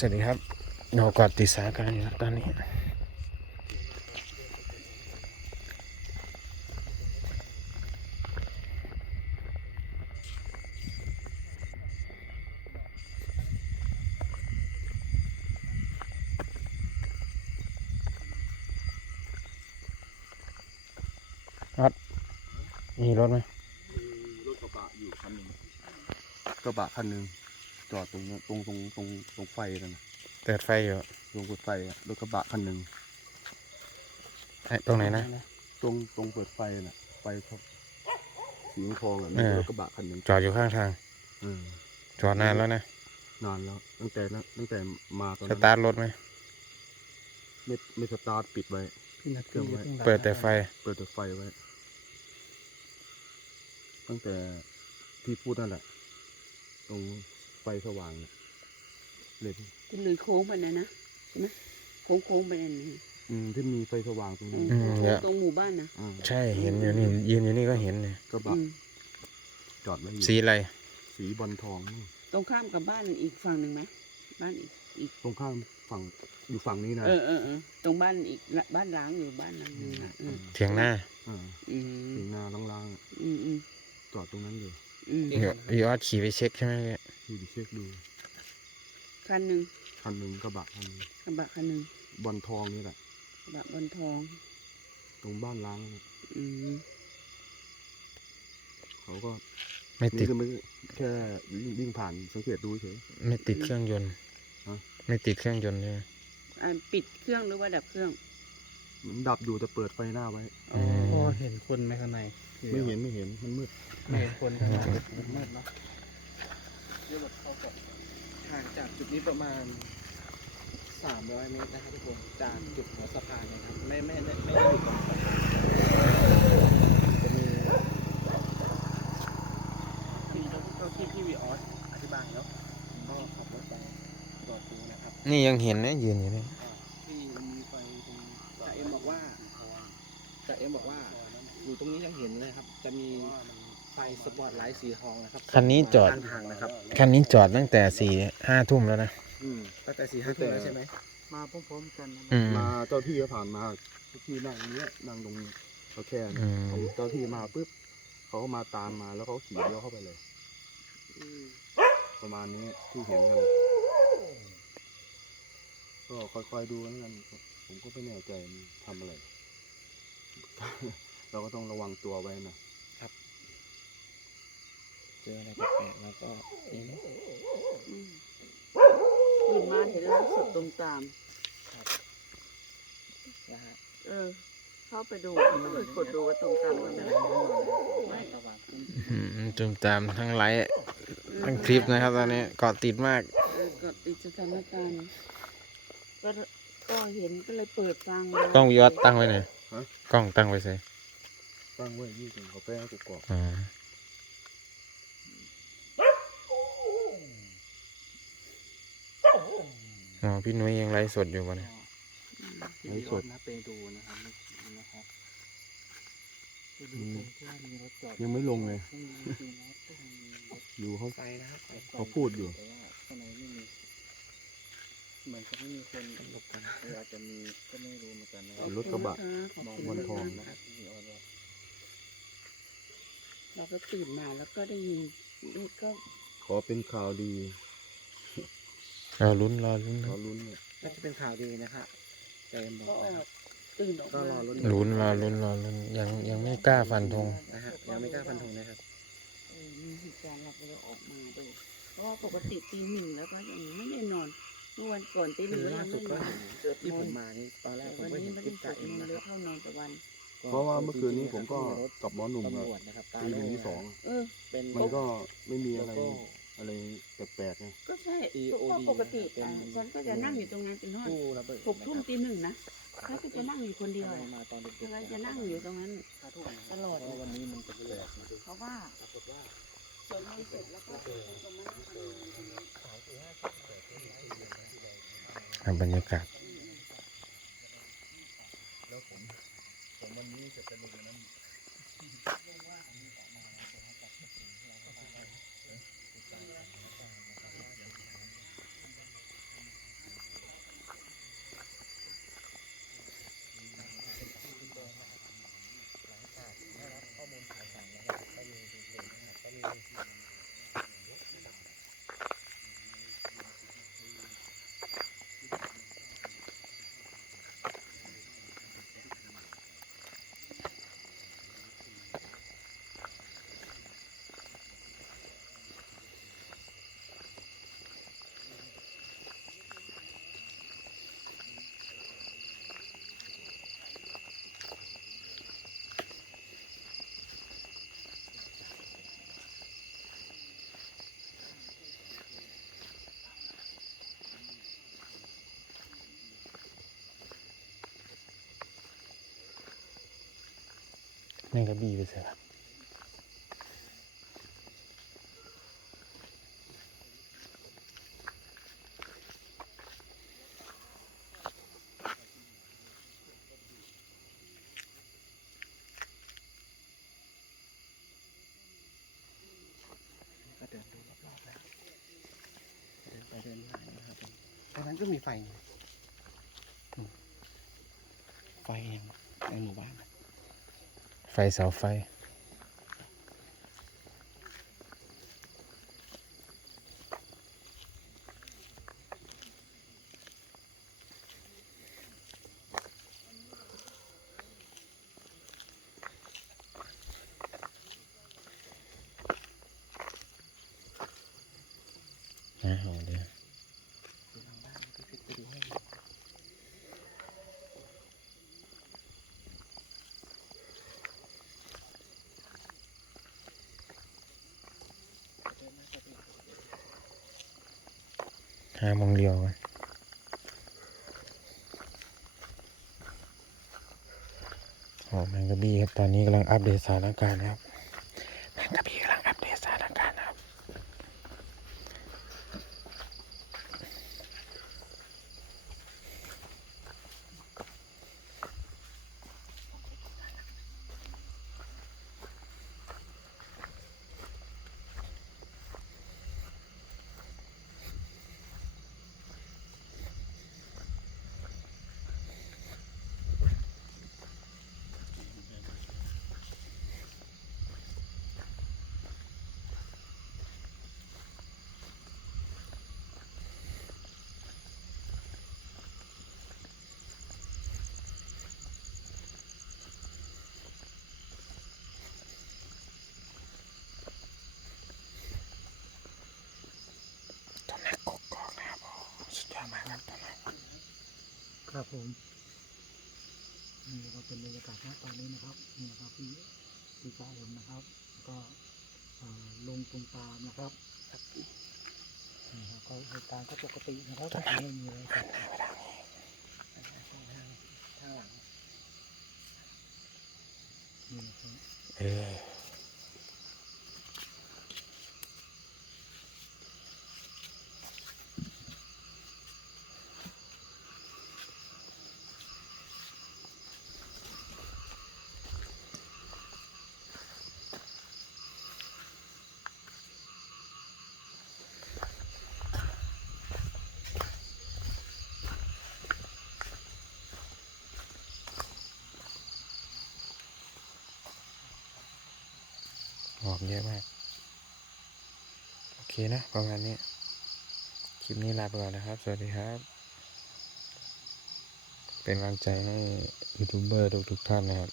สวัสดีครับเรากอดติดสถานการณ์อยู่ครับตอนนี้มีรถไหมรถกระบะอยู่คันหนึ่งกระบะคันหนึ่ง จอดตรงนั้นตรงตรงตรงตรงไฟนั่นน่ะเปิดไฟอยู่ตรงเปิดไฟอะรถกระบะคันหนึ่งไอ้ตรงไหนนะ ตรงตรงเปิดไฟน่ะไฟครับสีทองอะเอมีอรถกระบะคันหนึ่งจอดอยู่ข้างทางเออจอดนานแล้วนะนานแล้วตั้งแต่นั้นตั้งแต่มาตอนสนั้นตาร์ทรถไหมไม่ไม่สตาร์ทปิดไว้ พี่นัทเครื่องไว้เปิดแต่ไฟ เปิดแต่ไฟไว้ ตั้งแต่ที่พูดนั่นแหละ ตรงไฟสว่างน่ะเลยที่ที่ลุยโค้งไปนะนะใช่ไหมโค้งโค้งๆไปนั่นนะอืมที่มีไฟสว่างตรงนี้อืมเนี่ย ตรงหมู่บ้านนะอ่าใช่เห็นอยู่นี่ยืนอยู่นี่ก็เห็นเนี่ยกระบะอืมจอดไว้อยู่สีอะไรสีบอลทองนี่ตรงข้ามกับบ้านอีกฝั่งหนึ่งไหมบ้านอีกอีก ตรงข้ามฝั่งอยู่ฝั่งนี้นะเออเออเออตรงบ้านอีกละบ้านล้างอยู่บ้านหลังนึงนะอืมเถียงหน้าอ่าอืมถึงนาล่างอืมอืมๆจอดตรงนั้นอยู่ อืมเดี๋ยวพี่ออดขี่ไปเช็คใช่ไหมเนี่ยที่ไปเช็คดูคันหนึ่งคันหนึ่งกระบะคันหนึ่งกระบะคันหนึ่งบอลทองนี่แหละกระบะบนทอง ตรงบ้านล้างน่ะอืมเขาก็ไม่ตินี่ดก็ไม่แค่วิ่งวิ่งผ่านสังเกตดูเฉยไม่ติดเครื่องยนต์ฮะไม่ติดเครื่องยนต์ใช่ไหมอ่าปิดเครื่องหรือว่าดับเครื่อง มันดับอยู่แต่เปิดไฟหน้าไว้อืมพอเห็นคนไหมข้างในไม่เห็นไม่เห็นมันมืดไม่เห็นคนข้างในมันมืดเนาะเดี๋ยวแบบเข้าก่อนห่างจากจุดนี้ประมาณสามร้อยเมตรนะครับทุกคนจากจุดหัวสะพานนะครับไม่ไม่ไม่ไม่ได้อยู่ตรงสะพานจะมีที่เราที่พี่วีออสอธิบายแล้วก็ขับรถไปจอดดูนะครับ นี่ยังเห็นนะยืนอยู่นี่ ที่มีไฟตรงจ่าเอ็มบอกว่าจ่าเอ็ มบอกว่าอยู่ตรงนี้ยังเห็นเลยครับ จะมีไฟสปอตไลท์สีทองนะครับคันนี้จอด ข้างทางนะครับ คันนี้จอดตั้งแต่สี่ห้าทุ่มแล้วนะ อืมตั้งแต่สี่ห้าทุ่มแล้วใช่ไหมมาพร้อมๆกันนะอืม มาเจ้าที่ก็ผ่านมาเจ้าที่นั่งเนี้ยนั่งตรงเขาแค่อืม เขาเจ้าที่มาปุ๊บเขาก็มาตามมาแล้วเขาขี่เลี้ยวเข้าไปเลยอืมประมาณนี้ที่เห็นกันก็ค่อยๆดูแล้วกันผมก็ไม่แน่ใจมันทำอะไร เราก็ต้องระวังตัวไว้นะเจออะไรแปลกๆแล้วก็นี่นะอืมตื่นมาเห็นร้านสดตรงตามนะฮะเออ เข้าไปดูก็เลยกดดูว่าตรงตามกันไหมไม่ระวังอืมจุ่มตามทั้งไลฟ์ทั้งคลิปนะครับ ตอนนี้เกาะติดมาก เออกดติดสถานการณ์ก็ก็เห็นก็เลยเปิดฟังกล้องวิออดตั้งไว้ไหน ฮะ กล้องตั้งไว้ใส่ตั้งไว้ยี่สิบเขาแป้งกุกกอกอ๋ออ๋อพี่นุ้ยยังไลฟ์สดอยู่วะเนี่ยพี่วีออสนะไปดูนะครับนี่นะครับไปดูตรงที่ว่ามีรถจอดยังไม่ลงเลยซึ่งจริงๆแล้วต้องมีรถดูเขาไฟนะครับไฟส่องเขาพูดอยู่ แต่ว่าข้างในไม่มี เหมือนจะไม่มีคนหลบกันหรืออาจจะมีก็ไม่รู้เหมือนกันนะคขรัอบบรถกระบะคุณนคขอบวันทองคุณนะมากครับพี่วีออสว่าเราก็ตื่นมาแล้วก็ได้ยินก็ขอเป็นข่าวดีเราลุ้นรอลุ้นขนะอลุ้นเนี่ยน่าจะเป็นข่าวดีนะครับเต็มบอกก็นะครับตื่นออกก็มารอลุ้นลุ้นรอลุ้นรอลุ้นยังยังไม่กล้าฟันธงนะฮะยังไม่กล้าฟันธงนะครับ เออมีเหตุการณ์เราก็เลยออกมาดูเพราะว่าปกติตีหนึ่งแล้วก็ยังไม่ได้นอน เมื่อวันก่อนตีหคืนึ่งอก็ล่ายังสุดไม่ก็นอนเจอที่ผมมานี่ตอนแรกผมวันก็นี้เห็นไม่คลิได้ปสจ่าวเอ็มดมนต์นะเลยครับเข้านอนแต่วัน เพราะว่าเมื่อคืนนี้ผมก็กับหมอหนุ่มตำอะรวจนะครับตีหนึ่งที่สองเออ เป็นมันก็ไม่มีอะไรโลโก้อะไรแปลกๆไงก็ใช่ EOD ก็ปกติเป็นอะฉันก็จะนั่งอยู่ตรงนั้นเป็นห้องผู้ระเบิดหกทุ่มตีหนึ่งนะฉันก็จะนั่งอยู่คนเดียวทำไมอะมาตอนดึกฉันจะนั่งอยู่ตรงนั้นห้าทุ่มนะตลอด เพราะวันนี้มันจะแปลกนะเพราะว่าปรากฏว่า สวดมนต์เสร็จแล้วก็ตรงนั้นทำงานตรงนั้นอะบรรยากาศ ระบี่ไปเสียครับก็เดินดูรอบๆแล้วเดินไปเดินมานะครับผมตรงนั้นก็มีไฟนี่อืมไฟอย่างในหมู่บ้านนะไฟเสาไฟ นะโหเดี๋ยว ดูทางบ้านพี่พิษไปดูให้หน่อยเดินมาจะเป็น หาโมองเดียวกันโอ้แมงกะบี้ครับ ตอนนี้กำลังอัปเดตสถานการณ์นะครับ แมงกะบี้กำลังอัปเดตสถานการณ์นะครับ ตอนนักกกอกนะครับโอ้สุดยอดมากครับตอนนัก ครับผมนี่ก็เป็นบรรยากาศณตอนนี้นะครับนี่นะครับพี่พี่ชายผมนะครับ ก็ลงตรงตามนะครับนี่ครับก็เหตุการณ์ก็ปกตินะครับไม่มีอะไรครับทางทางทางหลังนี่นะครับเออ ออกเยอะมาก โอเคนะ ประมาณนี้ คลิปนี้ลาไปก่อนนะครับ สวัสดีครับ เป็นกำลังใจให้ยูทูบเบอร์ทุกๆท่านนะครับ